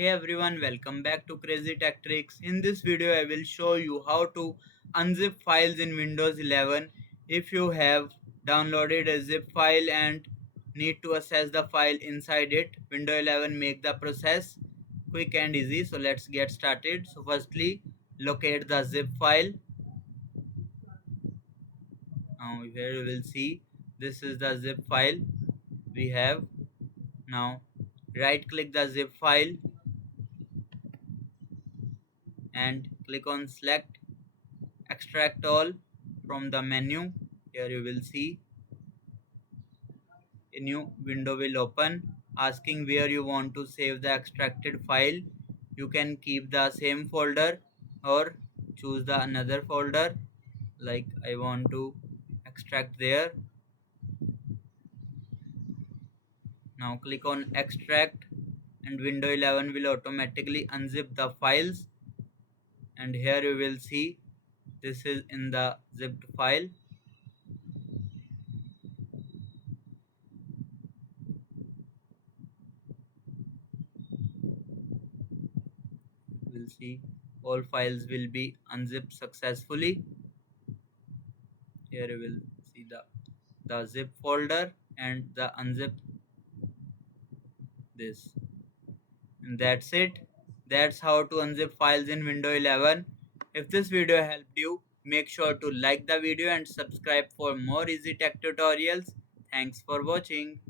Hey everyone, welcome back to Crazy Tech Tricks. In this video, I will show you how to unzip files in Windows 11. If you have downloaded a zip file and need to access the file inside it, Windows 11 make the process quick and easy. So let's get started. So firstly, locate the zip file. Now here you will see this is the zip file we have. Now right click the zip file and click on select extract all from the menu. Here you will see a new window will open asking where you want to save the extracted file. You can keep the same folder or choose the another folder, like I want to extract there. Now click on extract and Windows 11 will automatically unzip the files, and here you will see this is in the zipped file. You will see all files will be unzipped successfully. Here you will see the zip folder and the unzip this, and that's it. That's how to unzip files in Windows 11. If this video helped you, make sure to like the video and subscribe for more easy tech tutorials. Thanks for watching.